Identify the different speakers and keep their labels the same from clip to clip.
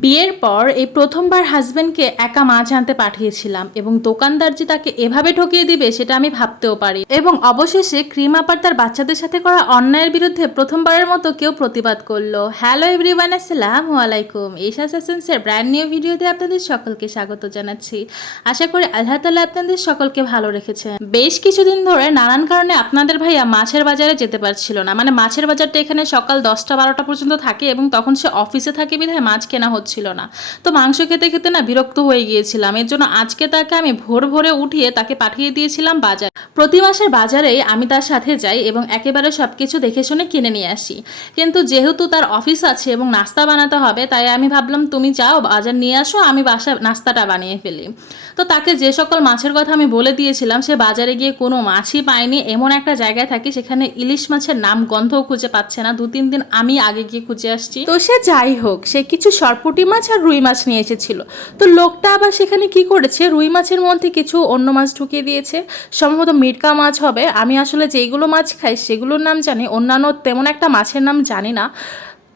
Speaker 1: বিয়ের পর এই প্রথমবার হাজব্যান্ডকে একা মাছ আনতে পাঠিয়েছিলাম এবং দোকানদার যে তাকে এভাবে ঠকিয়ে দিবে সেটা আমি ভাবতেও পারি। এবং অবশেষে ক্রিম আপার তার বাচ্চাদের সাথে করা অন্যায়ের বিরুদ্ধে প্রথমবারের মতো কেউ প্রতিবাদ করল। হ্যালো এভরিওয়ান, আসসালামু আলাইকুম। এইশা সেশনসের ব্র্যান্ড নিউ ভিডিওতে আপনাদের সকলকে স্বাগত জানাচ্ছি। আশা করি আল্লাহ তালা আপনাদের সকলকে ভালো রেখেছেন। বেশ কিছুদিন ধরে নানান কারণে আপনাদের ভাইয়া মাছের বাজারে যেতে পারছিল না। মানে মাছের বাজারটা এখানে সকাল দশটা বারোটা পর্যন্ত থাকে এবং তখন সে অফিসে থাকে বিধায় মাছ কেনা হচ্ছিল না। তো মাংস খেতে খেতে না বিরক্ত হয়ে গিয়েছিলাম। এর জন্য আজকে তাকে আমি ভোর ভোরে উঠিয়ে তাকে পাঠিয়ে দিয়েছিলাম বাজার। প্রতি মাসের বাজারেই আমি তার সাথে যাই এবং একেবারে সব কিছু দেখে শুনে কিনে নিয়ে আসি। কিন্তু যেহেতু তার অফিস আছে এবং নাস্তা বানাতে হবে, তাই আমি ভাবলাম, তুমি যাও, বাজার নিয়ে আসো, আমি বাসা নাস্তাটা বানিয়ে ফেলি। তো তাকে যে সকল মাছের কথা আমি বলে দিয়েছিলাম, সে বাজারে গিয়ে কোনো মাছই পায়নি। এমন একটা জায়গায় থাকি, সেখানে ইলিশ মাছের নাম গন্ধও খুঁজে পাচ্ছে না। দু তিন দিন আমি আগে গিয়ে খুঁজে আসছি। তো সে যাই হোক, সে কিছু সরপুটি মাছ আর রুই মাছ নিয়ে এসেছিল। তো লোকটা আবার সেখানে কি করেছে? রুই মাছের মধ্যে কিছু অন্য মাছ ঢুকিয়ে দিয়েছে। সম্ভবত মিটকা মাছ হবে। আমি আসলে যেইগুলো মাছ খাই, সেগুলোর নাম জানি। অন্যান্য তেমন একটা মাছের নাম জানি না।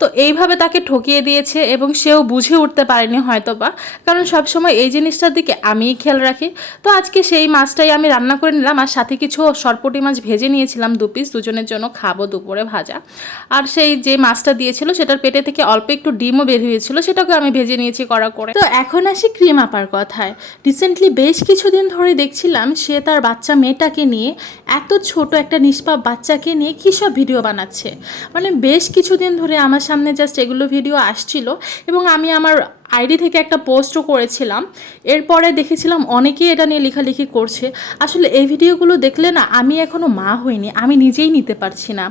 Speaker 1: তো এইভাবে তাকে ঠকিয়ে দিয়েছে এবং সেও বুঝে উঠতে পারেনি হয়তো বা কারণ সবসময় এই জিনিসটার দিকে আমিই খেয়াল রাখি। তো আজকে সেই মাছটাই আমি রান্না করে নিলাম আর সাথে কিছু সরপটি মাছ ভেজে নিয়েছিলাম দু পিস দুজনের জন্য খাব দুপুরে ভাজা। আর সেই যে মাছটা দিয়েছিল সেটার পেটে থেকে অল্প একটু ডিমও বের হয়েছিল সেটাকে আমি ভেজে নিয়েছি কড়া করে। তো এখন আসি ক্রিম আপার কথায়। রিসেন্টলি বেশ কিছুদিন ধরে দেখছিলাম সে তার বাচ্চা মেয়েটাকে নিয়ে, এত ছোট একটা নিষ্পাপ বাচ্চাকে নিয়ে কী সব ভিডিও বানাচ্ছে। মানে বেশ কিছুদিন ধরে আমার সামনে জাস্ট এগুলো ভিডিও আসছিল এবং আমি আমার আইডি থেকে একটা পোস্টও করেছিলাম। এরপরে দেখেছিলাম অনেকেই এটা নিয়ে লেখালেখি করছে। আসলে এই ভিডিওগুলো দেখলে না আমি এখনও মা হইনি, আমি নিজেই নিতে পারছি না।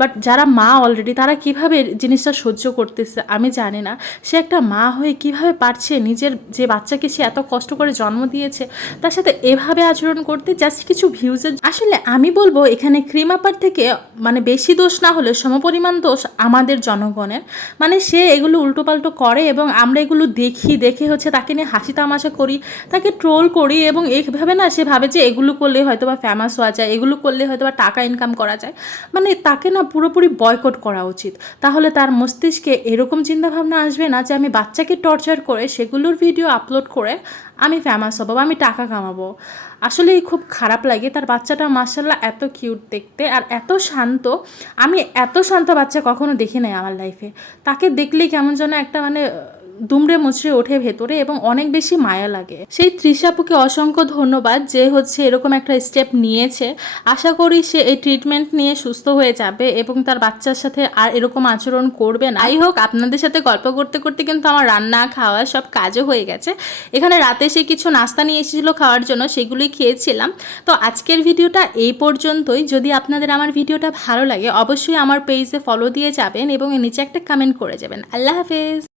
Speaker 1: বাট যারা মা অলরেডি তারা কীভাবে জিনিসটা সহ্য করতেছে আমি জানি না। সে একটা মা হয়ে কীভাবে পারছে নিজের যে বাচ্চাকে সে এত কষ্ট করে জন্ম দিয়েছে, তার সাথে এভাবে আচরণ করতে জাস্ট কিছু ভিউজের আসলে আমি বলব এখানে ক্রিম আপার থেকে মানে বেশি দোষ না হলে সমপরিমাণ দোষ আমাদের জনগণের। মানে সে এগুলো উল্টোপাল্টো করে এবং আমরা এগুলো দেখি, দেখে হচ্ছে তাকে নিয়ে হাসি তামাশা করি, তাকে ট্রোল করি এবং এইভাবে না সে ভাবে যে এগুলো করলে হয়তো বা ফেমাস হওয়া যায়, এগুলো করলে হয়তো বা টাকা ইনকাম করা যায়। মানে তাকে না পুরোপুরি বয়কট করা উচিত। তাহলে তার মস্তিষ্কে এরকম চিন্তাভাবনা আসবে না যে আমি বাচ্চাকে টর্চার করে সেগুলোর ভিডিও আপলোড করে আমি ফেমাস হব বা আমি টাকা কামাবো। আসলেই খুব খারাপ লাগে, তার বাচ্চাটা মার্শাল্লাহ এত কিউট দেখতে আর এত শান্ত। আমি এত শান্ত বাচ্চা কখনো দেখি নাই আমার লাইফে তাকে দেখলেই কেমন যেন একটা মানে দুমড়ে মুচড়ে ওঠে ভেতরে এবং অনেক বেশি মায়া লাগে। সেই ত্রিশাপুকে অসংখ্য ধন্যবাদ যে হচ্ছে এরকম একটা স্টেপ নিয়েছে। আশা করি সে এই ট্রিটমেন্ট নিয়ে সুস্থ হয়ে যাবে এবং তার বাচ্চার সাথে আর এরকম আচরণ করবে না। যাই হোক, আপনাদের সাথে গল্প করতে করতে কিন্তু আমার রান্না, খাওয়া সব কাজও হয়ে গেছে। এখানে রাতে সে কিছু নাস্তা নিয়ে এসেছিল খাওয়ার জন্য, সেগুলোই খেয়েছিলাম। তো আজকের ভিডিওটা এই পর্যন্তই। যদি আপনাদের আমার ভিডিওটা ভালো লাগে, অবশ্যই আমার পেজে ফলো দিয়ে যাবেন এবং নিচে একটা কমেন্ট করে যাবেন। আল্লাহ হাফেজ!